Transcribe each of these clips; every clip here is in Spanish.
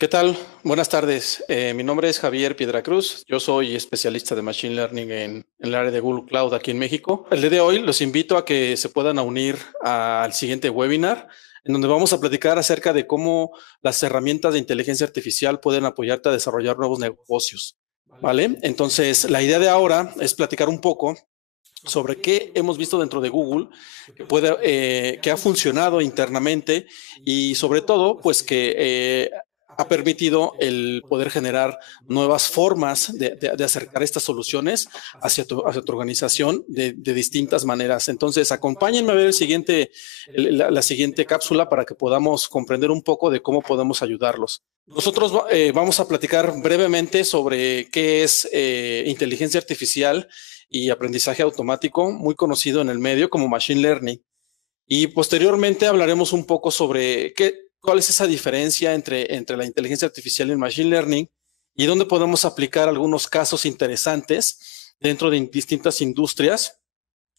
¿Qué tal? Buenas tardes. Mi nombre es Javier Piedracruz. Yo soy especialista de Machine Learning en el área de Google Cloud aquí en México. El día de hoy los invito a que se puedan unir al siguiente webinar, en donde vamos a platicar acerca de cómo las herramientas de inteligencia artificial pueden apoyarte a desarrollar nuevos negocios. ¿Vale? Entonces, la idea de ahora es platicar un poco sobre qué hemos visto dentro de Google que ha funcionado internamente y sobre todo, pues que ha permitido el poder generar nuevas formas de acercar estas soluciones hacia tu organización de distintas maneras. Entonces, acompáñenme a ver la siguiente cápsula para que podamos comprender un poco de cómo podemos ayudarlos. Nosotros vamos a platicar brevemente sobre qué es inteligencia artificial y aprendizaje automático, muy conocido en el medio como Machine Learning. Y posteriormente hablaremos un poco sobre cuál es esa diferencia entre la inteligencia artificial y el Machine Learning y dónde podemos aplicar algunos casos interesantes dentro de distintas industrias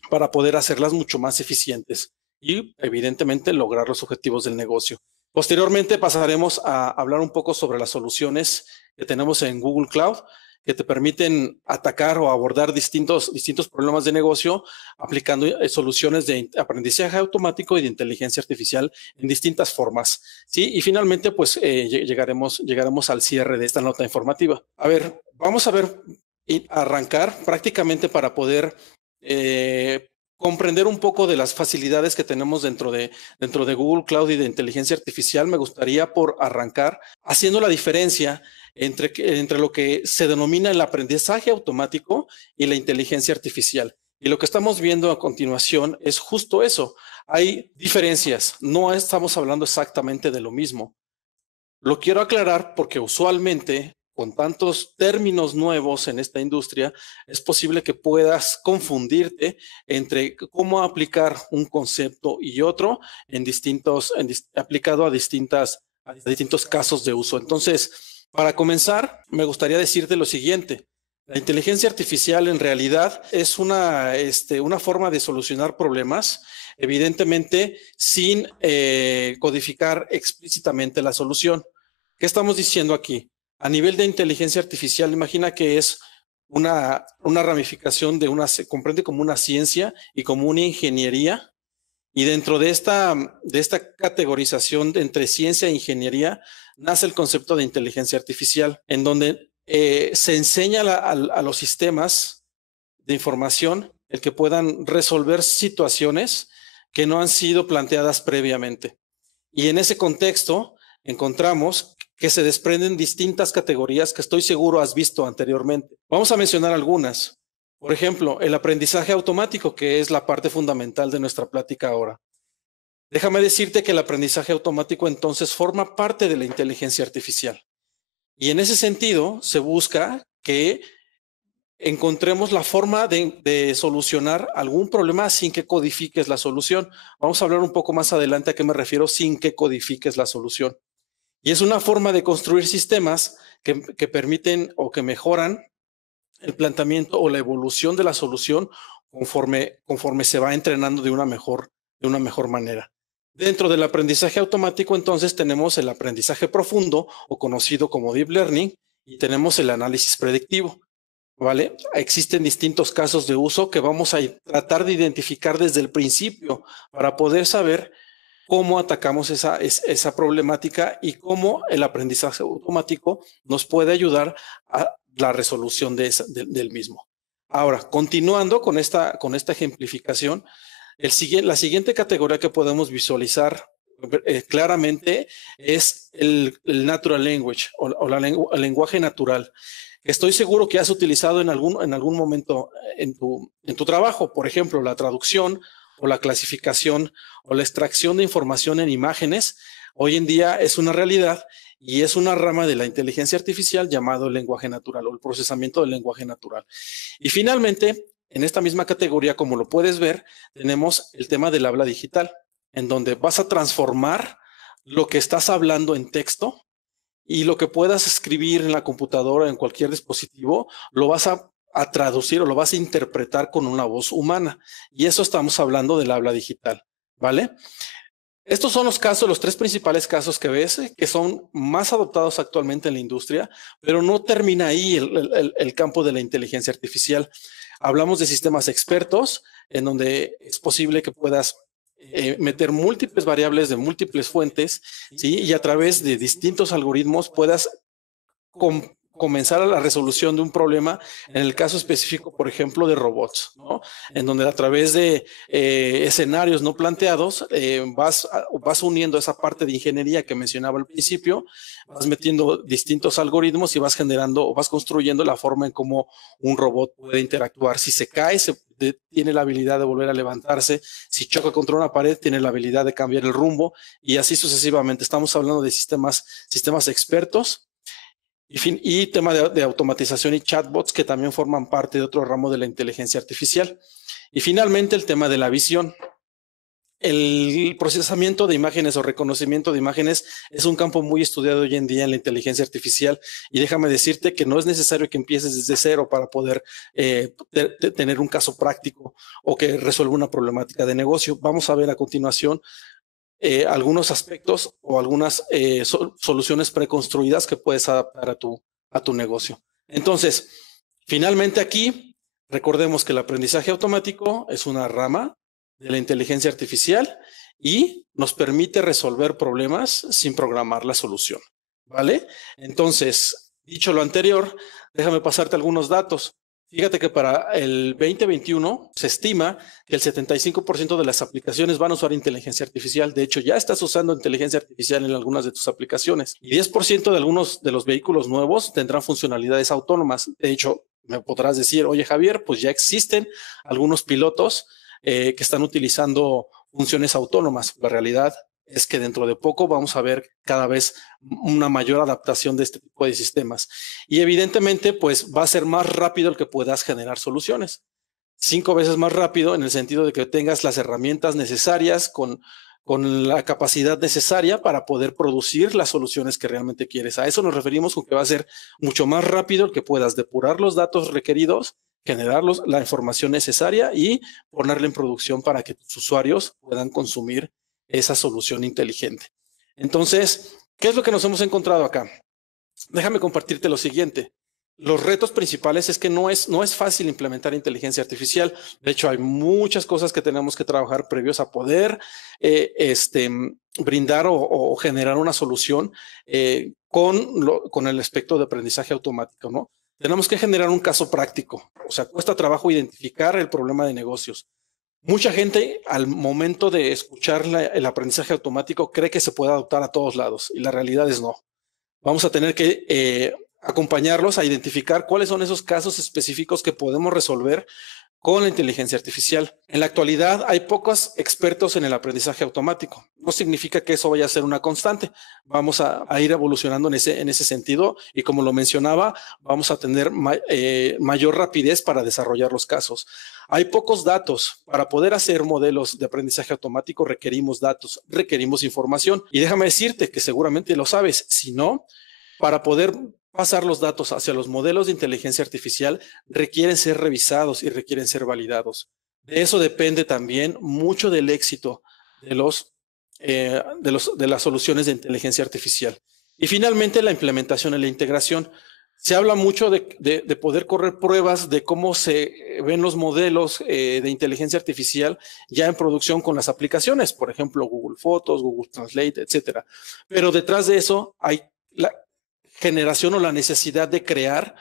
para poder hacerlas mucho más eficientes y, evidentemente, lograr los objetivos del negocio. Posteriormente pasaremos a hablar un poco sobre las soluciones que tenemos en Google Cloud, que te permiten atacar o abordar distintos problemas de negocio aplicando soluciones de aprendizaje automático y de inteligencia artificial en distintas formas. ¿Sí? Y finalmente, pues llegaremos al cierre de esta nota informativa. A ver, vamos a ver y arrancar prácticamente para poder comprender un poco de las facilidades que tenemos dentro de Google Cloud y de inteligencia artificial. Me gustaría por arrancar haciendo la diferencia entre lo que se denomina el aprendizaje automático y la inteligencia artificial. Y lo que estamos viendo a continuación es justo eso. Hay diferencias, no estamos hablando exactamente de lo mismo. Lo quiero aclarar porque usualmente, con tantos términos nuevos en esta industria, es posible que puedas confundirte entre cómo aplicar un concepto y otro aplicado a distintos casos de uso. Entonces, para comenzar, me gustaría decirte lo siguiente. La inteligencia artificial en realidad es una forma de solucionar problemas, evidentemente sin codificar explícitamente la solución. ¿Qué estamos diciendo aquí? A nivel de inteligencia artificial, imagina que es una ramificación se comprende como una ciencia y como una ingeniería. Y dentro de esta categorización entre ciencia e ingeniería nace el concepto de inteligencia artificial, en donde se enseña a los sistemas de información el que puedan resolver situaciones que no han sido planteadas previamente. Y en ese contexto encontramos que se desprenden distintas categorías que estoy seguro has visto anteriormente. Vamos a mencionar algunas. Por ejemplo, el aprendizaje automático, que es la parte fundamental de nuestra plática ahora. Déjame decirte que el aprendizaje automático entonces forma parte de la inteligencia artificial. Y en ese sentido se busca que encontremos la forma de solucionar algún problema sin que codifiques la solución. Vamos a hablar un poco más adelante a qué me refiero sin que codifiques la solución. Y es una forma de construir sistemas que permiten o que mejoran el planteamiento o la evolución de la solución conforme se va entrenando de una mejor manera. Dentro del aprendizaje automático, entonces, tenemos el aprendizaje profundo o conocido como Deep Learning y tenemos el análisis predictivo. ¿Vale? Existen distintos casos de uso que vamos a tratar de identificar desde el principio para poder saber cómo atacamos esa problemática y cómo el aprendizaje automático nos puede ayudar a la resolución del mismo. Ahora, continuando con esta ejemplificación, la siguiente categoría que podemos visualizar claramente es el natural language o el lenguaje natural. Estoy seguro que has utilizado en algún momento en tu trabajo, por ejemplo, la traducción o la clasificación o la extracción de información en imágenes. Hoy en día es una realidad y es una rama de la inteligencia artificial llamado el lenguaje natural o el procesamiento del lenguaje natural. Y finalmente, en esta misma categoría, como lo puedes ver, tenemos el tema del habla digital, en donde vas a transformar lo que estás hablando en texto y lo que puedas escribir en la computadora o en cualquier dispositivo, lo vas a traducir o lo vas a interpretar con una voz humana. Y eso estamos hablando del habla digital, ¿vale? Estos son los tres principales casos que ves, que son más adoptados actualmente en la industria, pero no termina ahí el campo de la inteligencia artificial. Hablamos de sistemas expertos, en donde es posible que puedas meter múltiples variables de múltiples fuentes, ¿sí? Y a través de distintos algoritmos puedas comenzar a la resolución de un problema, en el caso específico, por ejemplo, de robots, ¿no? En donde a través de escenarios no planteados vas uniendo esa parte de ingeniería que mencionaba al principio, vas metiendo distintos algoritmos y vas generando o vas construyendo la forma en cómo un robot puede interactuar. Si se cae, tiene la habilidad de volver a levantarse. Si choca contra una pared, tiene la habilidad de cambiar el rumbo y así sucesivamente. Estamos hablando de sistemas expertos. Y tema de automatización y chatbots que también forman parte de otro ramo de la inteligencia artificial. Y finalmente el tema de la visión. El procesamiento de imágenes o reconocimiento de imágenes es un campo muy estudiado hoy en día en la inteligencia artificial y déjame decirte que no es necesario que empieces desde cero para poder tener un caso práctico o que resuelva una problemática de negocio. Vamos a ver a continuación algunos aspectos o algunas soluciones preconstruidas que puedes adaptar a tu negocio. Entonces, finalmente aquí, recordemos que el aprendizaje automático es una rama de la inteligencia artificial y nos permite resolver problemas sin programar la solución, ¿vale? Entonces, dicho lo anterior, déjame pasarte algunos datos. Fíjate que para el 2021 se estima que el 75% de las aplicaciones van a usar inteligencia artificial. De hecho, ya estás usando inteligencia artificial en algunas de tus aplicaciones. Y 10% de algunos de los vehículos nuevos tendrán funcionalidades autónomas. De hecho, me podrás decir, oye Javier, pues ya existen algunos pilotos que están utilizando funciones autónomas. La realidad es que dentro de poco vamos a ver cada vez una mayor adaptación de este tipo de sistemas. Y evidentemente, pues va a ser más rápido el que puedas generar soluciones. 5 veces más rápido en el sentido de que tengas las herramientas necesarias con la capacidad necesaria para poder producir las soluciones que realmente quieres. A eso nos referimos con que va a ser mucho más rápido el que puedas depurar los datos requeridos, generar la información necesaria y ponerla en producción para que tus usuarios puedan consumir esa solución inteligente. Entonces, ¿qué es lo que nos hemos encontrado acá? Déjame compartirte lo siguiente. Los retos principales es que no es fácil implementar inteligencia artificial. De hecho, hay muchas cosas que tenemos que trabajar previos a poder brindar o generar una solución con el aspecto de aprendizaje automático, ¿no? Tenemos que generar un caso práctico. O sea, cuesta trabajo identificar el problema de negocios. Mucha gente al momento de escuchar el aprendizaje automático cree que se puede adoptar a todos lados y la realidad es no. Vamos a tener que acompañarlos a identificar cuáles son esos casos específicos que podemos resolver con la inteligencia artificial. En la actualidad hay pocos expertos en el aprendizaje automático. No significa que eso vaya a ser una constante. Vamos a ir evolucionando en ese sentido y como lo mencionaba, vamos a tener mayor rapidez para desarrollar los casos. Hay pocos datos. Para poder hacer modelos de aprendizaje automático requerimos datos, requerimos información. Y déjame decirte que seguramente lo sabes. Si no, para poder pasar los datos hacia los modelos de inteligencia artificial requieren ser revisados y requieren ser validados. De eso depende también mucho del éxito de las soluciones de inteligencia artificial. Y finalmente la implementación y la integración. Se habla mucho de poder correr pruebas de cómo se ven los modelos de inteligencia artificial ya en producción con las aplicaciones, por ejemplo, Google Fotos, Google Translate, etcétera. Pero detrás de eso hay la generación o la necesidad de crear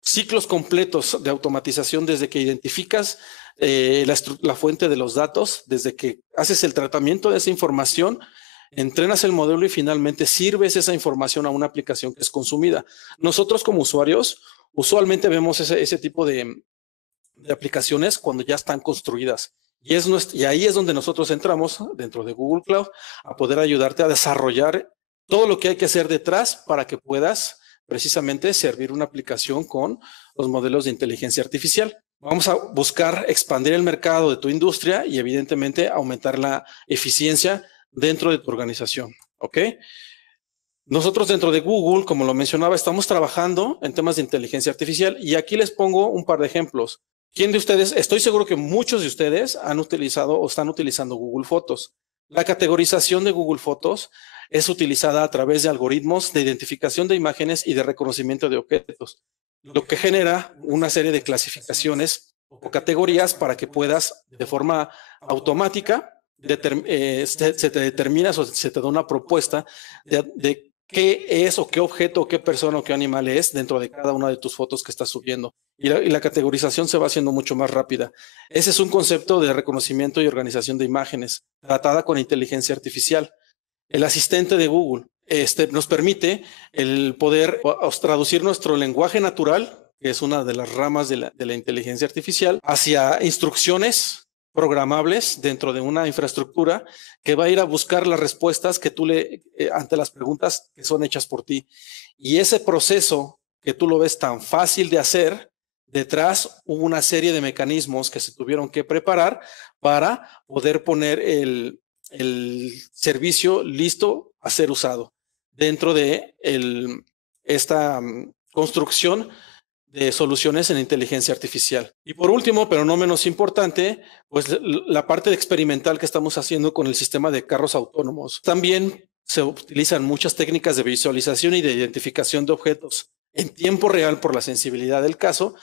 ciclos completos de automatización desde que identificas la fuente de los datos, desde que haces el tratamiento de esa información, entrenas el modelo y finalmente sirves esa información a una aplicación que es consumida. Nosotros como usuarios usualmente vemos ese tipo de aplicaciones cuando ya están construidas. Y ahí es donde nosotros entramos dentro de Google Cloud a poder ayudarte a desarrollar todo lo que hay que hacer detrás para que puedas precisamente servir una aplicación con los modelos de inteligencia artificial. Vamos a buscar expandir el mercado de tu industria y evidentemente aumentar la eficiencia dentro de tu organización, ¿ok? Nosotros dentro de Google, como lo mencionaba, estamos trabajando en temas de inteligencia artificial y aquí les pongo un par de ejemplos. ¿Quién de ustedes? Estoy seguro que muchos de ustedes han utilizado o están utilizando Google Fotos. La categorización de Google Fotos es utilizada a través de algoritmos de identificación de imágenes y de reconocimiento de objetos, lo que genera una serie de clasificaciones o categorías para que puedas de forma automática se te determina o se te da una propuesta de qué es o qué objeto o qué persona o qué animal es dentro de cada una de tus fotos que estás subiendo. Y la categorización se va haciendo mucho más rápida. Ese es un concepto de reconocimiento y organización de imágenes, tratada con inteligencia artificial. El asistente de Google nos permite el poder traducir nuestro lenguaje natural, que es una de las ramas de la inteligencia artificial, hacia instrucciones programables dentro de una infraestructura que va a ir a buscar las respuestas que tú ante las preguntas que son hechas por ti. Y ese proceso que tú lo ves tan fácil de hacer, detrás hubo una serie de mecanismos que se tuvieron que preparar para poder poner el servicio listo a ser usado dentro de esta construcción de soluciones en inteligencia artificial. Y por último, pero no menos importante, pues la parte de experimental que estamos haciendo con el sistema de carros autónomos. También se utilizan muchas técnicas de visualización y de identificación de objetos en tiempo real por la sensibilidad del caso,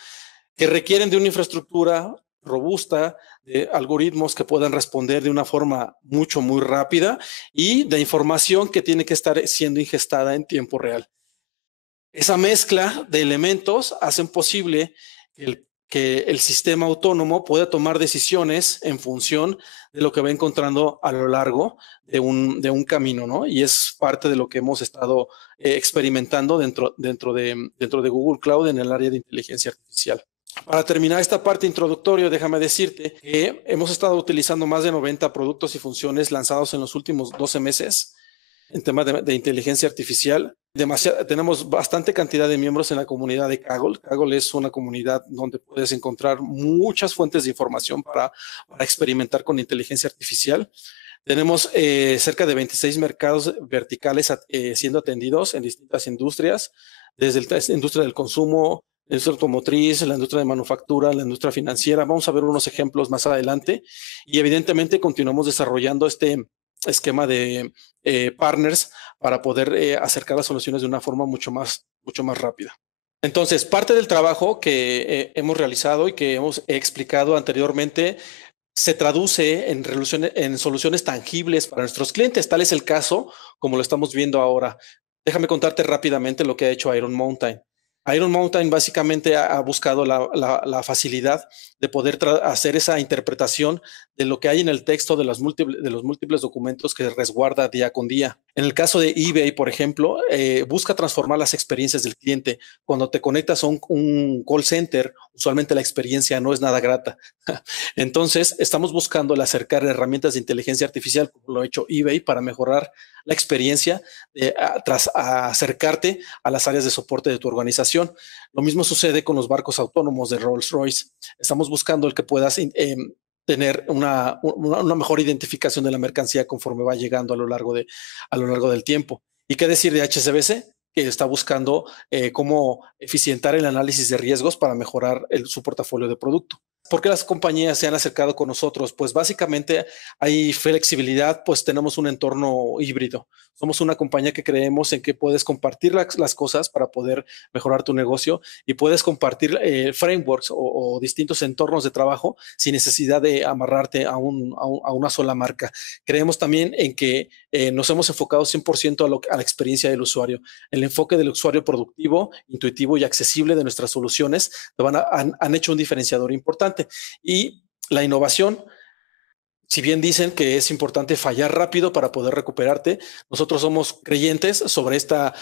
que requieren de una infraestructura robusta, de algoritmos que puedan responder de una forma muy rápida y de información que tiene que estar siendo ingestada en tiempo real. Esa mezcla de elementos hacen posible que el sistema autónomo pueda tomar decisiones en función de lo que va encontrando a lo largo de un camino, ¿no? Y es parte de lo que hemos estado experimentando dentro de Google Cloud en el área de inteligencia artificial. Para terminar esta parte introductoria, déjame decirte que hemos estado utilizando más de 90 productos y funciones lanzados en los últimos 12 meses en temas de inteligencia artificial. Tenemos bastante cantidad de miembros en la comunidad de Kaggle. Kaggle es una comunidad donde puedes encontrar muchas fuentes de información para experimentar con inteligencia artificial. Tenemos cerca de 26 mercados verticales siendo atendidos en distintas industrias, desde la industria del consumo, la industria automotriz, la industria de manufactura, la industria financiera. Vamos a ver unos ejemplos más adelante. Y evidentemente continuamos desarrollando este esquema de partners para poder acercar las soluciones de una forma mucho más rápida. Entonces, parte del trabajo que hemos realizado y que hemos explicado anteriormente se traduce en soluciones tangibles para nuestros clientes. Tal es el caso como lo estamos viendo ahora. Déjame contarte rápidamente lo que ha hecho Iron Mountain. Iron Mountain básicamente ha buscado la facilidad de poder hacer esa interpretación de lo que hay en el texto de los múltiples documentos que resguarda día con día. En el caso de eBay, por ejemplo, busca transformar las experiencias del cliente. Cuando te conectas a un call center, usualmente la experiencia no es nada grata. Entonces, estamos buscando el acercar herramientas de inteligencia artificial, como lo ha hecho eBay, para mejorar la experiencia tras acercarte a las áreas de soporte de tu organización. Lo mismo sucede con los barcos autónomos de Rolls-Royce. Estamos buscando el que puedas tener una mejor identificación de la mercancía conforme va llegando a lo largo del tiempo. ¿Y qué decir de HSBC? Que está buscando cómo eficientar el análisis de riesgos para mejorar su portafolio de producto. ¿Por qué las compañías se han acercado con nosotros? Pues básicamente hay flexibilidad, pues tenemos un entorno híbrido. Somos una compañía que creemos en que puedes compartir las cosas para poder mejorar tu negocio y puedes compartir frameworks o distintos entornos de trabajo sin necesidad de amarrarte a una sola marca. Creemos también en que nos hemos enfocado 100% a la experiencia del usuario. El enfoque del usuario productivo, intuitivo y accesible de nuestras soluciones han hecho un diferenciador importante. Y la innovación, si bien dicen que es importante fallar rápido para poder recuperarte, nosotros somos creyentes sobre esta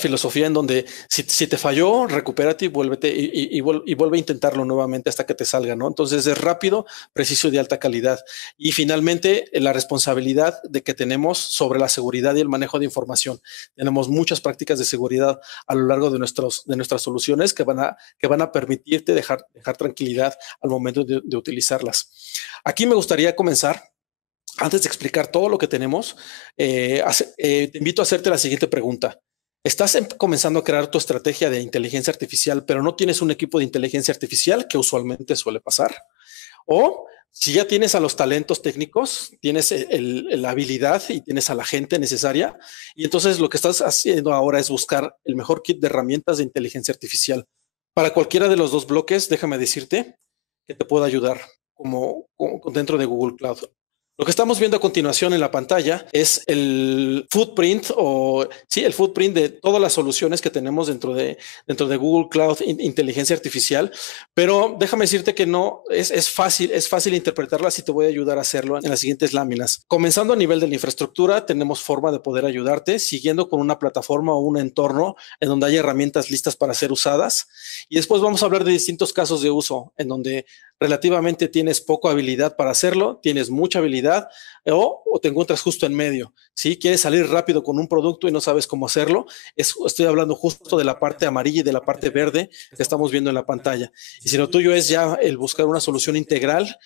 filosofía en donde si te falló, recupérate y vuelve a intentarlo nuevamente hasta que te salga, ¿no? Entonces es rápido, preciso y de alta calidad. Y finalmente, la responsabilidad de que tenemos sobre la seguridad y el manejo de información. Tenemos muchas prácticas de seguridad a lo largo de nuestras soluciones que van a permitirte dejar tranquilidad al momento de utilizarlas. Aquí me gustaría comenzar, antes de explicar todo lo que tenemos, te invito a hacerte la siguiente pregunta. Estás comenzando a crear tu estrategia de inteligencia artificial, pero no tienes un equipo de inteligencia artificial, que usualmente suele pasar. O si ya tienes a los talentos técnicos, tienes la habilidad y tienes a la gente necesaria, y entonces lo que estás haciendo ahora es buscar el mejor kit de herramientas de inteligencia artificial. Para cualquiera de los dos bloques, déjame decirte que te puedo ayudar como dentro de Google Cloud. Lo que estamos viendo a continuación en la pantalla es el footprint el footprint de todas las soluciones que tenemos dentro de Google Cloud Inteligencia Artificial. Pero déjame decirte que no es fácil interpretarlas y te voy a ayudar a hacerlo en las siguientes láminas. Comenzando a nivel de la infraestructura, tenemos forma de poder ayudarte siguiendo con una plataforma o un entorno en donde hay herramientas listas para ser usadas. Y después vamos a hablar de distintos casos de uso en donde relativamente tienes poca habilidad para hacerlo, tienes mucha habilidad o te encuentras justo en medio. Si quieres salir rápido con un producto y no sabes cómo hacerlo, estoy hablando justo de la parte amarilla y de la parte verde que estamos viendo en la pantalla. Y si lo tuyo es ya el buscar una solución integral,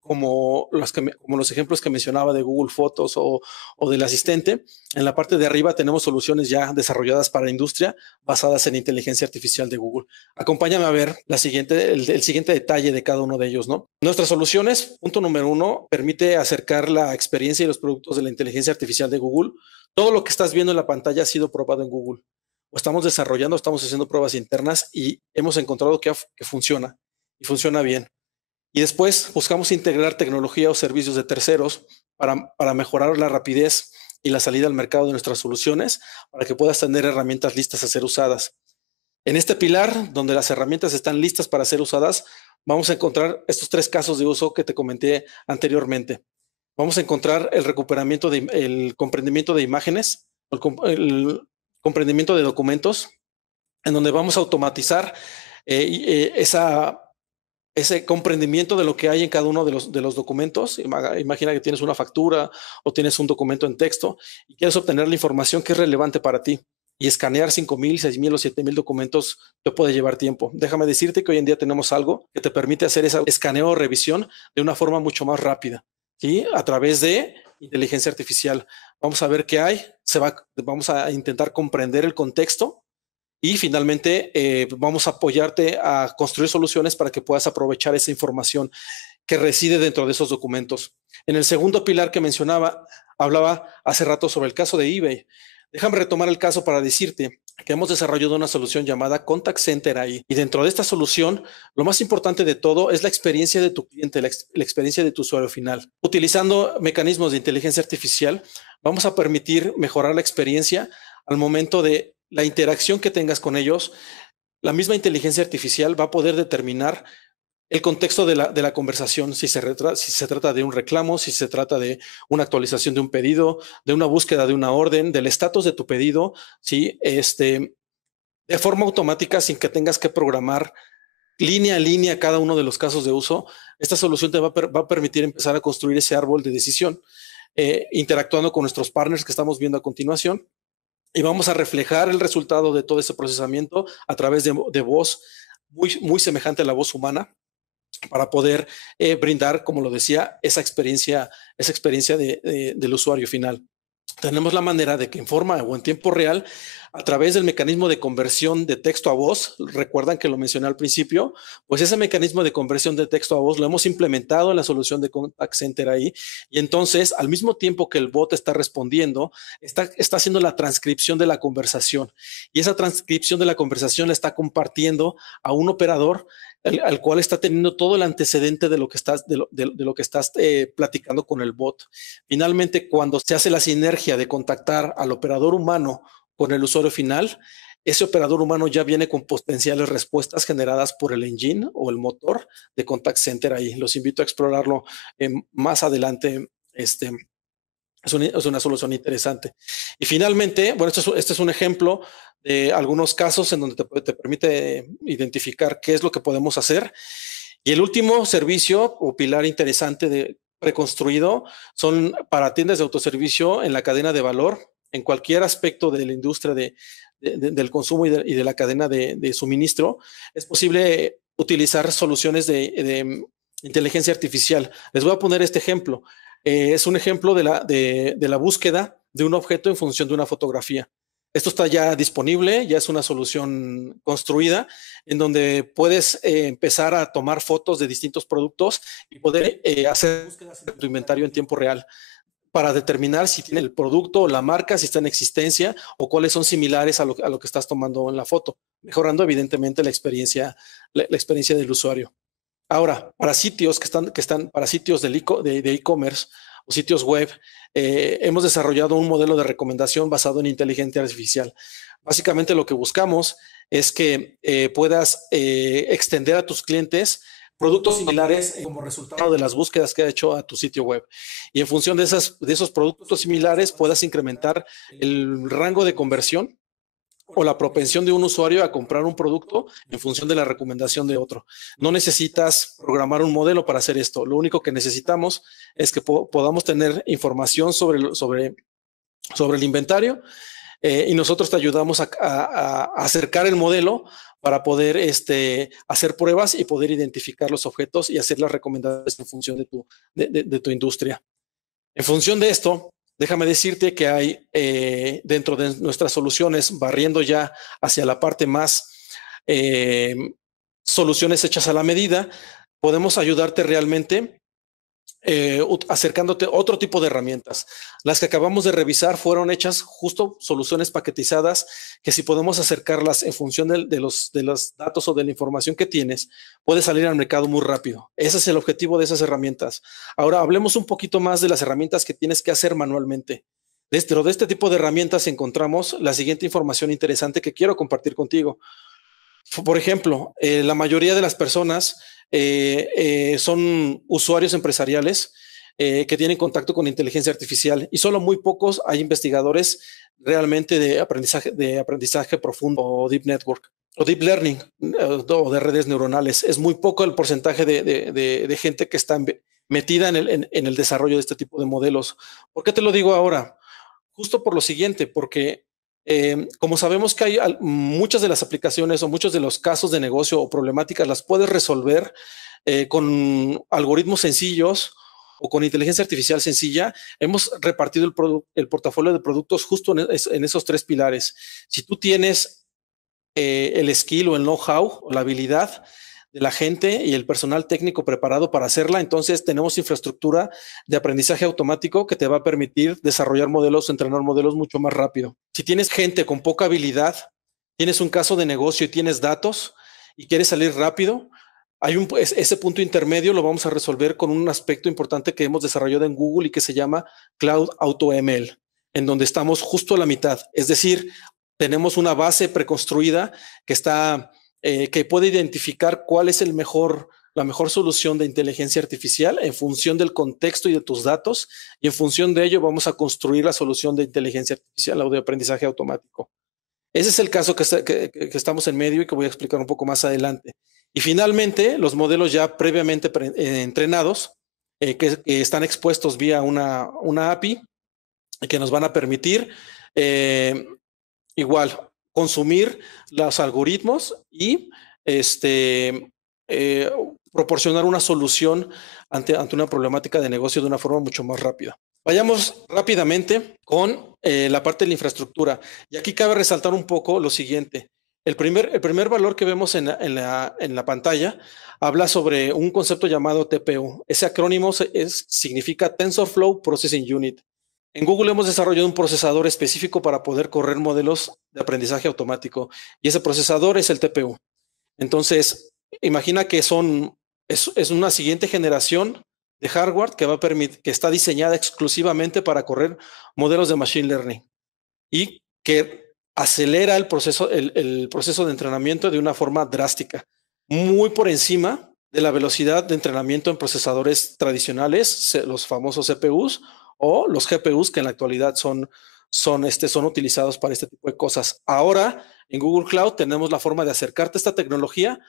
como los ejemplos que mencionaba de Google Fotos o del asistente, en la parte de arriba tenemos soluciones ya desarrolladas para industria basadas en inteligencia artificial de Google. Acompáñame a ver el siguiente detalle de cada uno de ellos, ¿no? Nuestras soluciones, punto número 1, permite acercar la experiencia y los productos de la inteligencia artificial de Google. Todo lo que estás viendo en la pantalla ha sido probado en Google. O estamos desarrollando, estamos haciendo pruebas internas y hemos encontrado que funciona y funciona bien. Y después buscamos integrar tecnología o servicios de terceros para mejorar la rapidez y la salida al mercado de nuestras soluciones para que puedas tener herramientas listas a ser usadas. En este pilar, donde las herramientas están listas para ser usadas, vamos a encontrar estos 3 casos de uso que te comenté anteriormente. Vamos a encontrar el comprendimiento de imágenes, el comprendimiento de documentos, en donde vamos a automatizar ese comprendimiento de lo que hay en cada uno de los documentos. Imagina que tienes una factura o tienes un documento en texto y quieres obtener la información que es relevante para ti. Y escanear 5,000, 6,000 o 7,000 documentos te puede llevar tiempo. Déjame decirte que hoy en día tenemos algo que te permite hacer esa escaneo o revisión de una forma mucho más rápida, ¿sí? A través de inteligencia artificial. Vamos a ver qué hay. Vamos a intentar comprender el contexto y finalmente vamos a apoyarte a construir soluciones para que puedas aprovechar esa información que reside dentro de esos documentos. En el segundo pilar que hablaba hace rato sobre el caso de eBay. Déjame retomar el caso para decirte que hemos desarrollado una solución llamada Contact Center AI. Y dentro de esta solución, lo más importante de todo es la experiencia de tu cliente, la experiencia de tu usuario final. Utilizando mecanismos de inteligencia artificial, vamos a permitir mejorar la experiencia al momento de la interacción que tengas con ellos. La misma inteligencia artificial va a poder determinar el contexto de la conversación, si se trata de un reclamo, si se trata de una actualización de un pedido, de una búsqueda de una orden, del estatus de tu pedido, ¿sí? De forma automática, sin que tengas que programar línea a línea cada uno de los casos de uso. Esta solución te va a permitir empezar a construir ese árbol de decisión, interactuando con nuestros partners que estamos viendo a continuación, y vamos a reflejar el resultado de todo ese procesamiento a través de voz muy semejante a la voz humana, para poder brindar, como lo decía, esa experiencia del usuario final. Tenemos la manera de que en forma o en tiempo real, a través del mecanismo de conversión de texto a voz, recuerdan que lo mencioné al principio, pues ese mecanismo de conversión de texto a voz lo hemos implementado en la solución de Contact Center ahí, y entonces al mismo tiempo que el bot está respondiendo, está haciendo la transcripción de la conversación, y esa transcripción de la conversación la está compartiendo a un operador al cual está teniendo todo el antecedente de lo que estás platicando con el bot. Finalmente, cuando se hace la sinergia de contactar al operador humano con el usuario final, ese operador humano ya viene con potenciales respuestas generadas por el engine o el motor de Contact Center ahí. Los invito a explorarlo más adelante. Es una solución interesante. Y finalmente, bueno, este es un ejemplo de algunos casos en donde te permite identificar qué es lo que podemos hacer. Y el último servicio o pilar interesante preconstruido son para tiendas de autoservicio en la cadena de valor, en cualquier aspecto de la industria del consumo y de la cadena de suministro. Es posible utilizar soluciones de inteligencia artificial. Les voy a poner este ejemplo. Es un ejemplo de la búsqueda de un objeto en función de una fotografía. Esto está ya disponible, ya es una solución construida en donde puedes empezar a tomar fotos de distintos productos y poder hacer búsquedas en tu inventario en tiempo real para determinar si tiene el producto o la marca, si está en existencia o cuáles son similares a lo que estás tomando en la foto, mejorando evidentemente la experiencia del usuario. Ahora, para sitios para sitios de e-commerce o sitios web, hemos desarrollado un modelo de recomendación basado en inteligencia artificial. Básicamente lo que buscamos es que puedas extender a tus clientes productos similares como resultado de las búsquedas que ha hecho a tu sitio web. Y en función de esos productos similares puedas incrementar el rango de conversión o la propensión de un usuario a comprar un producto en función de la recomendación de otro. No necesitas programar un modelo para hacer esto. Lo único que necesitamos es que podamos tener información sobre el inventario y nosotros te ayudamos a acercar el modelo para poder hacer pruebas y poder identificar los objetos y hacer las recomendaciones en función de tu industria. En función de esto, déjame decirte que hay dentro de nuestras soluciones, barriendo ya hacia la parte más soluciones hechas a la medida, podemos ayudarte realmente acercándote a otro tipo de herramientas. Las que acabamos de revisar fueron hechas justo soluciones paquetizadas que si podemos acercarlas en función de los datos o de la información que tienes, puede salir al mercado muy rápido. Ese es el objetivo de esas herramientas. Ahora hablemos un poquito más de las herramientas que tienes que hacer manualmente. Dentro de este tipo de herramientas encontramos la siguiente información interesante que quiero compartir contigo. Por ejemplo, la mayoría de las personas son usuarios empresariales que tienen contacto con inteligencia artificial y solo muy pocos hay investigadores realmente de aprendizaje profundo o deep network o deep learning o de redes neuronales. Es muy poco el porcentaje de gente que está metida en el desarrollo de este tipo de modelos. ¿Por qué te lo digo ahora? Justo por lo siguiente, porque como sabemos que hay muchas de las aplicaciones o muchos de los casos de negocio o problemáticas las puedes resolver con algoritmos sencillos o con inteligencia artificial sencilla, hemos repartido el portafolio de productos justo en esos tres pilares. Si tú tienes el skill o el know-how o la habilidad de la gente y el personal técnico preparado para hacerla, entonces tenemos infraestructura de aprendizaje automático que te va a permitir desarrollar modelos, entrenar modelos mucho más rápido. Si tienes gente con poca habilidad, tienes un caso de negocio y tienes datos y quieres salir rápido, ese punto intermedio lo vamos a resolver con un aspecto importante que hemos desarrollado en Google y que se llama Cloud Auto ML, en donde estamos justo a la mitad. Es decir, tenemos una base preconstruida que puede identificar cuál es la mejor solución de inteligencia artificial en función del contexto y de tus datos, y en función de ello vamos a construir la solución de inteligencia artificial o de aprendizaje automático. Ese es el caso que estamos en medio y que voy a explicar un poco más adelante. Y finalmente, los modelos ya previamente entrenados, que están expuestos vía una API, que nos van a permitir igual consumir los algoritmos y proporcionar una solución ante una problemática de negocio de una forma mucho más rápida. Vayamos rápidamente con la parte de la infraestructura. Y aquí cabe resaltar un poco lo siguiente. El primer valor que vemos en la pantalla habla sobre un concepto llamado TPU. Ese acrónimo significa TensorFlow Processing Unit. En Google hemos desarrollado un procesador específico para poder correr modelos de aprendizaje automático y ese procesador es el TPU. Entonces, imagina que es una siguiente generación de hardware que está diseñada exclusivamente para correr modelos de machine learning y que acelera el proceso de entrenamiento de una forma drástica, muy por encima de la velocidad de entrenamiento en procesadores tradicionales, los famosos CPUs o los GPUs que en la actualidad son utilizados para este tipo de cosas. Ahora, en Google Cloud tenemos la forma de acercarte a esta tecnología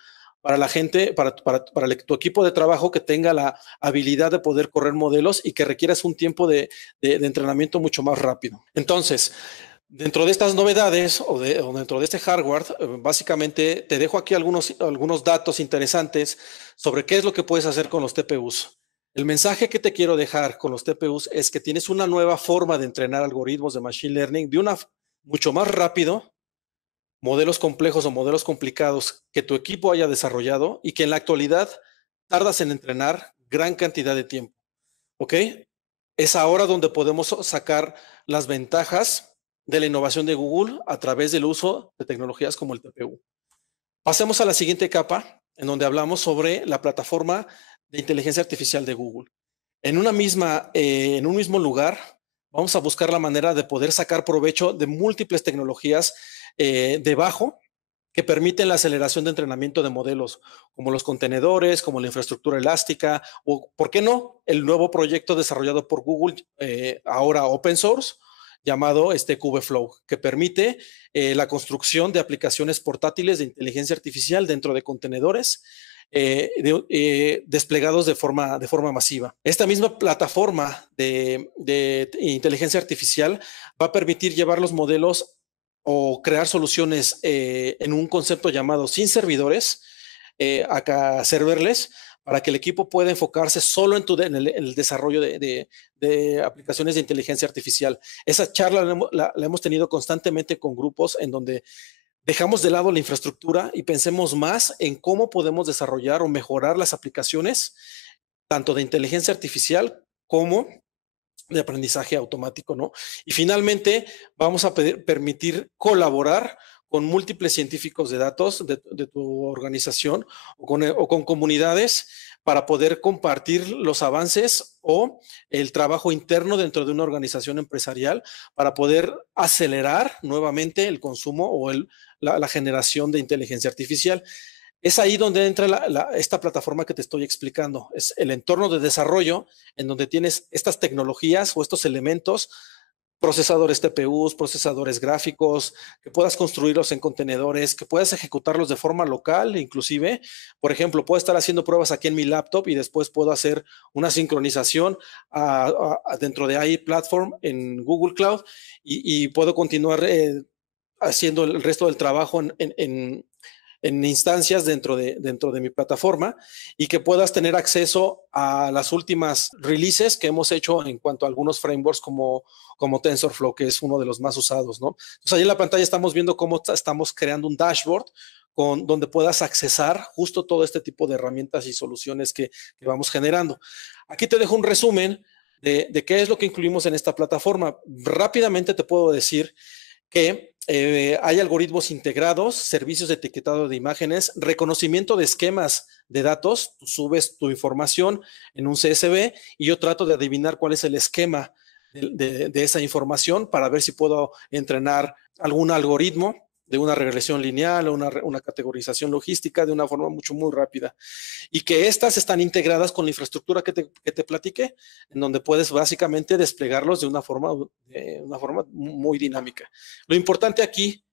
para la gente, para tu equipo de trabajo que tenga la habilidad de poder correr modelos y que requieras un tiempo de entrenamiento mucho más rápido. Entonces, dentro de estas novedades o dentro de este hardware, básicamente te dejo aquí algunos datos interesantes sobre qué es lo que puedes hacer con los TPUs. El mensaje que te quiero dejar con los TPUs es que tienes una nueva forma de entrenar algoritmos de machine learning mucho más rápido modelos complejos o modelos complicados que tu equipo haya desarrollado y que en la actualidad tardas en entrenar gran cantidad de tiempo, ¿ok? Es ahora donde podemos sacar las ventajas de la innovación de Google a través del uso de tecnologías como el TPU. Pasemos a la siguiente capa, en donde hablamos sobre la plataforma de inteligencia artificial de Google. En un mismo lugar, vamos a buscar la manera de poder sacar provecho de múltiples tecnologías debajo que permiten la aceleración de entrenamiento de modelos, como los contenedores, como la infraestructura elástica, o, ¿por qué no?, el nuevo proyecto desarrollado por Google, ahora open source, llamado Kubeflow, que permite la construcción de aplicaciones portátiles de inteligencia artificial dentro de contenedores desplegados de forma masiva. Esta misma plataforma de inteligencia artificial va a permitir llevar los modelos o crear soluciones en un concepto llamado sin servidores, acá serverless, para que el equipo pueda enfocarse solo en el desarrollo de aplicaciones de inteligencia artificial. Esa charla la hemos tenido constantemente con grupos en donde dejamos de lado la infraestructura y pensemos más en cómo podemos desarrollar o mejorar las aplicaciones, tanto de inteligencia artificial como de aprendizaje automático, ¿no? Y finalmente vamos a permitir colaborar con múltiples científicos de datos de tu organización o con comunidades para poder compartir los avances o el trabajo interno dentro de una organización empresarial para poder acelerar nuevamente el consumo o la generación de inteligencia artificial. Es ahí donde entra esta plataforma que te estoy explicando. Es el entorno de desarrollo en donde tienes estas tecnologías o estos elementos, procesadores TPUs, procesadores gráficos, que puedas construirlos en contenedores, que puedas ejecutarlos de forma local, inclusive. Por ejemplo, puedo estar haciendo pruebas aquí en mi laptop y después puedo hacer una sincronización dentro de AI Platform en Google Cloud y puedo continuar haciendo el resto del trabajo en instancias dentro de mi plataforma y que puedas tener acceso a las últimas releases que hemos hecho en cuanto a algunos frameworks como TensorFlow, que es uno de los más usados, ¿no? Entonces, ahí en la pantalla estamos viendo cómo estamos creando un dashboard donde puedas accesar justo todo este tipo de herramientas y soluciones que vamos generando. Aquí te dejo un resumen de qué es lo que incluimos en esta plataforma. Rápidamente te puedo decir que hay algoritmos integrados, servicios de etiquetado de imágenes, reconocimiento de esquemas de datos. Tú subes tu información en un CSV y yo trato de adivinar cuál es el esquema de esa información para ver si puedo entrenar algún algoritmo de una regresión lineal o una categorización logística de una forma muy rápida. Y que estas están integradas con la infraestructura que te platiqué, en donde puedes básicamente desplegarlos de una forma muy dinámica. Lo importante aquí,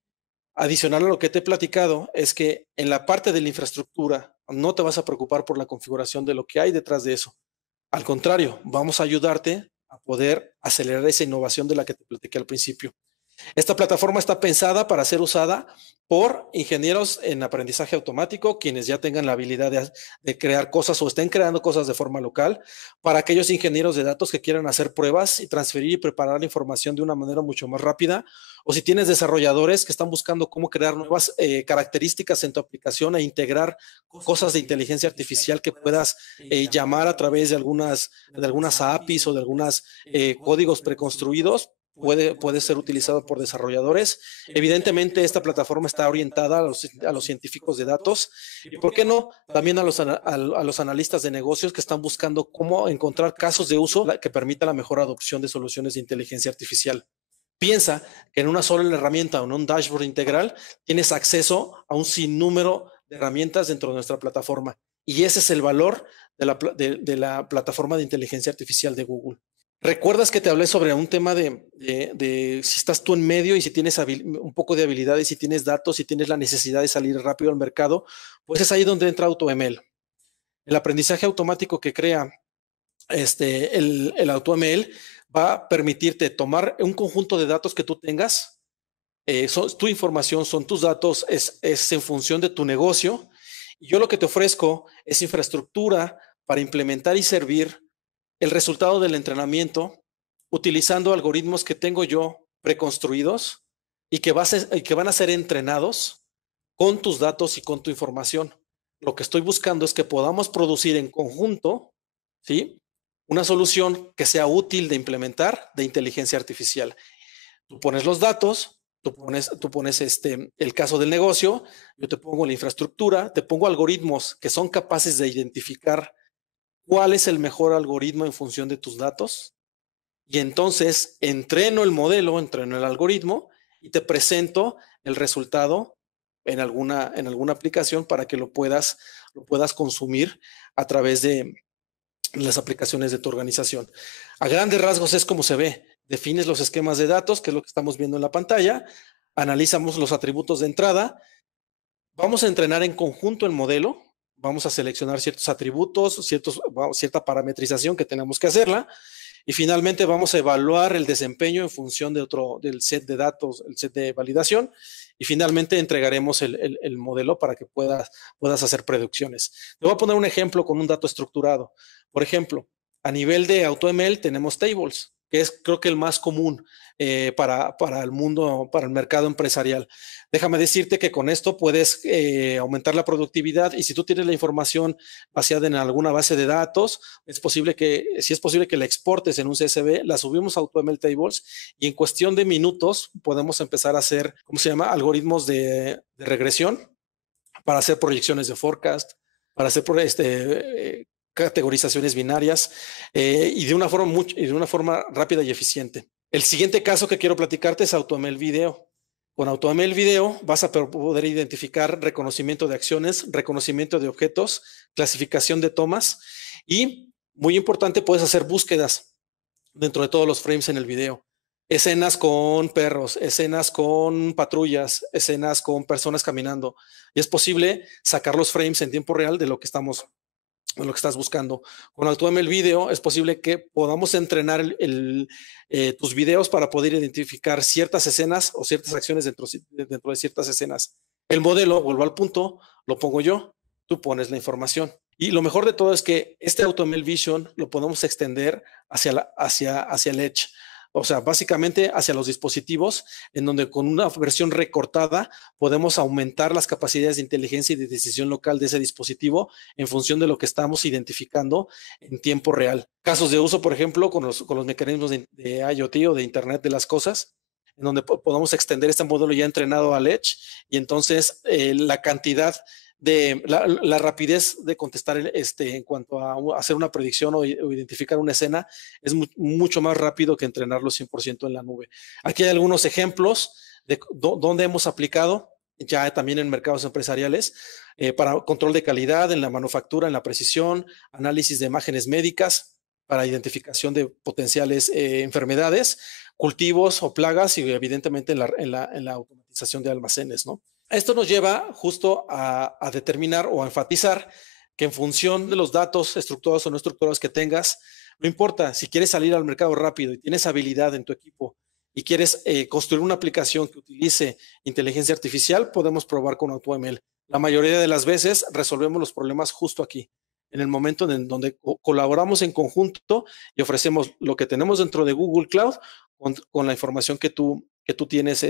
adicional a lo que te he platicado, es que en la parte de la infraestructura no te vas a preocupar por la configuración de lo que hay detrás de eso. Al contrario, vamos a ayudarte a poder acelerar esa innovación de la que te platiqué al principio. Esta plataforma está pensada para ser usada por ingenieros en aprendizaje automático, quienes ya tengan la habilidad de crear cosas o estén creando cosas de forma local, para aquellos ingenieros de datos que quieran hacer pruebas y transferir y preparar la información de una manera mucho más rápida, o si tienes desarrolladores que están buscando cómo crear nuevas características en tu aplicación e integrar cosas de inteligencia artificial que puedas llamar a través de algunas APIs o de algunos códigos preconstruidos. Puede ser utilizado por desarrolladores. Evidentemente, esta plataforma está orientada a los científicos de datos y, ¿por qué no?, también a los analistas de negocios que están buscando cómo encontrar casos de uso que permita la mejor adopción de soluciones de inteligencia artificial. Piensa que en una sola herramienta o en un dashboard integral tienes acceso a un sinnúmero de herramientas dentro de nuestra plataforma y ese es el valor de la plataforma de inteligencia artificial de Google. ¿Recuerdas que te hablé sobre un tema de si estás tú en medio y si tienes un poco de habilidades, si tienes datos, si tienes la necesidad de salir rápido al mercado? Pues es ahí donde entra AutoML. El aprendizaje automático que crea el AutoML va a permitirte tomar un conjunto de datos que tú tengas, tu información, son tus datos, es en función de tu negocio. Y yo lo que te ofrezco es infraestructura para implementar y servir el resultado del entrenamiento utilizando algoritmos que tengo yo preconstruidos y que van a ser entrenados con tus datos y con tu información. Lo que estoy buscando es que podamos producir en conjunto, ¿sí? Una solución que sea útil de implementar de inteligencia artificial. Tú pones los datos, tú pones el caso del negocio, yo te pongo la infraestructura, te pongo algoritmos que son capaces de identificar cuál es el mejor algoritmo en función de tus datos. Y entonces entreno el modelo, entreno el algoritmo y te presento el resultado en alguna aplicación para que lo puedas consumir a través de las aplicaciones de tu organización. A grandes rasgos es como se ve. Defines los esquemas de datos, que es lo que estamos viendo en la pantalla, analizamos los atributos de entrada, vamos a entrenar en conjunto el modelo, vamos a seleccionar ciertos atributos, cierta parametrización que tenemos que hacerla, y finalmente vamos a evaluar el desempeño en función del set de datos, el set de validación, y finalmente entregaremos el modelo para que puedas hacer predicciones. Te voy a poner un ejemplo con un dato estructurado. Por ejemplo, a nivel de AutoML tenemos tables, que es creo que el más común para el mundo, para el mercado empresarial. Déjame decirte que con esto puedes aumentar la productividad, y si tú tienes la información vaciada en alguna base de datos, si es posible que la exportes en un CSV, la subimos a AutoML Tables y en cuestión de minutos podemos empezar a hacer, ¿cómo se llama? Algoritmos de regresión para hacer proyecciones de forecast, para hacer categorizaciones binarias y de una forma rápida y eficiente. El siguiente caso que quiero platicarte es AutoML Video. Con AutoML Video vas a poder identificar reconocimiento de acciones, reconocimiento de objetos, clasificación de tomas y, muy importante, puedes hacer búsquedas dentro de todos los frames en el video. Escenas con perros, escenas con patrullas, escenas con personas caminando. Y es posible sacar los frames en tiempo real de lo que estás buscando. Con AutoML Video es posible que podamos entrenar tus videos para poder identificar ciertas escenas o ciertas acciones dentro de ciertas escenas. El modelo, vuelvo al punto, lo pongo yo, tú pones la información. Y lo mejor de todo es que este AutoML Vision lo podemos extender hacia el Edge. O sea, básicamente hacia los dispositivos, en donde con una versión recortada podemos aumentar las capacidades de inteligencia y de decisión local de ese dispositivo en función de lo que estamos identificando en tiempo real. Casos de uso, por ejemplo, con los mecanismos de IoT o de Internet de las cosas, en donde podamos extender este modelo ya entrenado al Edge, y entonces la cantidad de la rapidez de contestar en cuanto a hacer una predicción o identificar una escena es mucho más rápido que entrenarlo 100% en la nube. Aquí hay algunos ejemplos de donde hemos aplicado ya también en mercados empresariales para control de calidad en la manufactura, en la precisión, análisis de imágenes médicas para identificación de potenciales enfermedades, cultivos o plagas y evidentemente en la automatización de almacenes, ¿no? Esto nos lleva justo a determinar o a enfatizar que en función de los datos estructurados o no estructurados que tengas, no importa, si quieres salir al mercado rápido y tienes habilidad en tu equipo y quieres construir una aplicación que utilice inteligencia artificial, podemos probar con AutoML. La mayoría de las veces resolvemos los problemas justo aquí, en el momento en donde colaboramos en conjunto y ofrecemos lo que tenemos dentro de Google Cloud con la información que tú tienes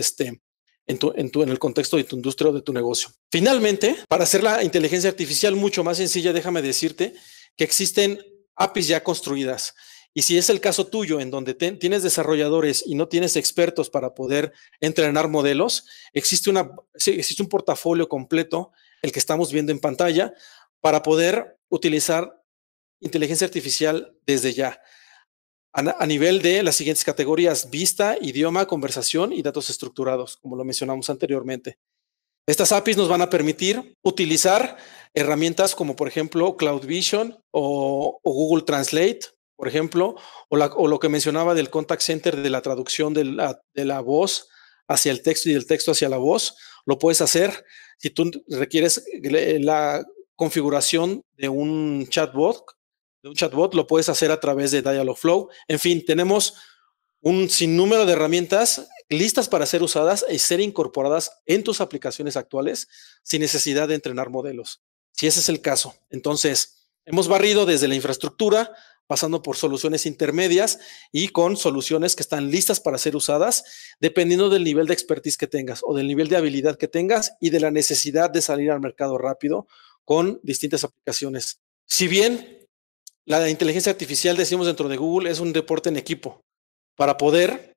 en el contexto de tu industria o de tu negocio. Finalmente, para hacer la inteligencia artificial mucho más sencilla, déjame decirte que existen APIs ya construidas. Y si es el caso tuyo, en donde tienes desarrolladores y no tienes expertos para poder entrenar modelos, existe un portafolio completo, el que estamos viendo en pantalla, para poder utilizar inteligencia artificial desde ya, a nivel de las siguientes categorías: vista, idioma, conversación y datos estructurados, como lo mencionamos anteriormente. Estas APIs nos van a permitir utilizar herramientas como, por ejemplo, Cloud Vision o Google Translate, por ejemplo, o lo que mencionaba del contact center, de la traducción de la voz hacia el texto y del texto hacia la voz. Lo puedes hacer si tú requieres la configuración de un chatbot, lo puedes hacer a través de Dialogflow. En fin, tenemos un sinnúmero de herramientas listas para ser usadas y ser incorporadas en tus aplicaciones actuales sin necesidad de entrenar modelos. Si ese es el caso, entonces hemos barrido desde la infraestructura, pasando por soluciones intermedias y con soluciones que están listas para ser usadas, dependiendo del nivel de expertise que tengas o del nivel de habilidad que tengas y de la necesidad de salir al mercado rápido con distintas aplicaciones. Si bien la inteligencia artificial, decimos dentro de Google, es un deporte en equipo para poder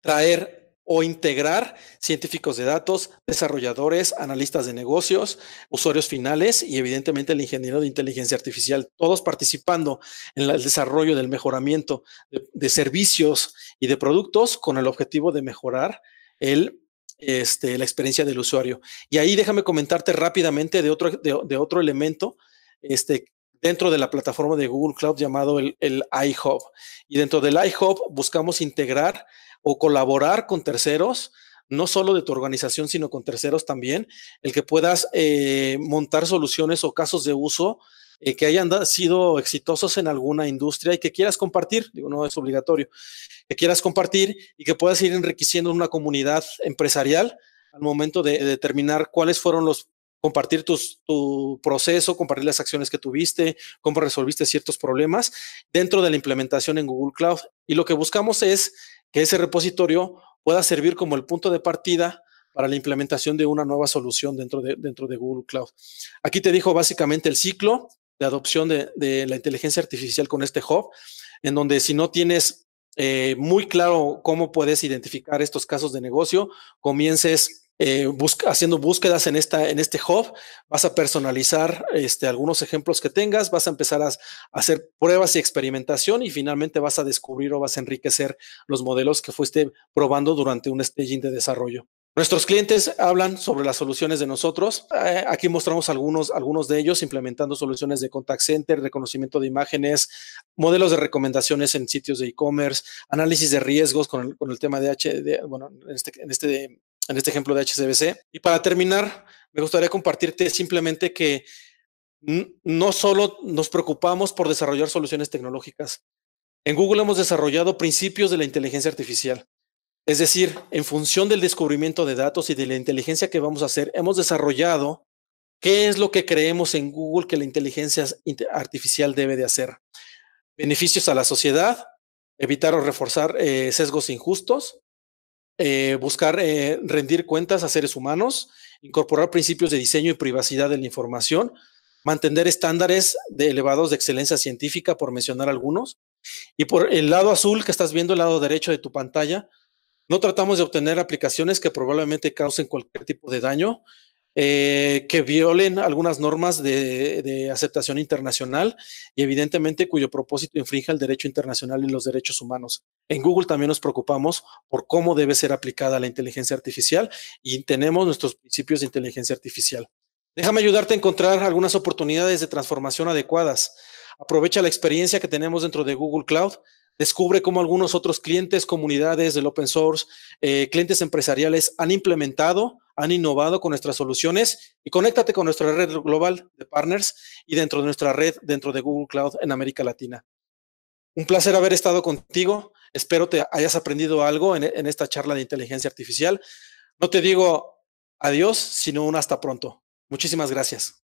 traer o integrar científicos de datos, desarrolladores, analistas de negocios, usuarios finales y evidentemente el ingeniero de inteligencia artificial, todos participando en el desarrollo del mejoramiento de servicios y de productos con el objetivo de mejorar la experiencia del usuario. Y ahí déjame comentarte rápidamente de otro elemento este, dentro de la plataforma de Google Cloud llamado el iHub. Y dentro del iHub buscamos integrar o colaborar con terceros, no solo de tu organización, sino con terceros también, el que puedas montar soluciones o casos de uso que hayan sido exitosos en alguna industria y que quieras compartir, digo, no es obligatorio, que quieras compartir y que puedas ir enriqueciendo una comunidad empresarial al momento de determinar cuáles fueron compartir tu proceso, compartir las acciones que tuviste, cómo resolviste ciertos problemas dentro de la implementación en Google Cloud. Y lo que buscamos es que ese repositorio pueda servir como el punto de partida para la implementación de una nueva solución dentro de Google Cloud. Aquí te dijo básicamente el ciclo de adopción de la inteligencia artificial con este hub, en donde si no tienes muy claro cómo puedes identificar estos casos de negocio, comiences haciendo búsquedas en este hub, vas a personalizar algunos ejemplos que tengas, vas a empezar a hacer pruebas y experimentación y finalmente vas a descubrir o vas a enriquecer los modelos que fuiste probando durante un staging de desarrollo. Nuestros clientes hablan sobre las soluciones de nosotros. Aquí mostramos algunos de ellos implementando soluciones de contact center, reconocimiento de imágenes, modelos de recomendaciones en sitios de e-commerce, análisis de riesgos con el tema bueno, en este ejemplo de HSBC. Y para terminar, me gustaría compartirte simplemente que no solo nos preocupamos por desarrollar soluciones tecnológicas. En Google hemos desarrollado principios de la inteligencia artificial. Es decir, en función del descubrimiento de datos y de la inteligencia que vamos a hacer, hemos desarrollado qué es lo que creemos en Google que la inteligencia artificial debe de hacer. Beneficios a la sociedad, evitar o reforzar sesgos injustos, buscar rendir cuentas a seres humanos, incorporar principios de diseño y privacidad de la información, mantener estándares elevados de excelencia científica, por mencionar algunos. Y por el lado azul que estás viendo, el lado derecho de tu pantalla, no tratamos de obtener aplicaciones que probablemente causen cualquier tipo de daño, que violen algunas normas de aceptación internacional y evidentemente cuyo propósito infrinja el derecho internacional y los derechos humanos. En Google también nos preocupamos por cómo debe ser aplicada la inteligencia artificial y tenemos nuestros principios de inteligencia artificial. Déjame ayudarte a encontrar algunas oportunidades de transformación adecuadas. Aprovecha la experiencia que tenemos dentro de Google Cloud. Descubre cómo algunos otros clientes, comunidades del open source, clientes empresariales han implementado, han innovado con nuestras soluciones y conéctate con nuestra red global de partners y dentro de nuestra red, dentro de Google Cloud en América Latina. Un placer haber estado contigo. Espero te hayas aprendido algo en esta charla de inteligencia artificial. No te digo adiós, sino un hasta pronto. Muchísimas gracias.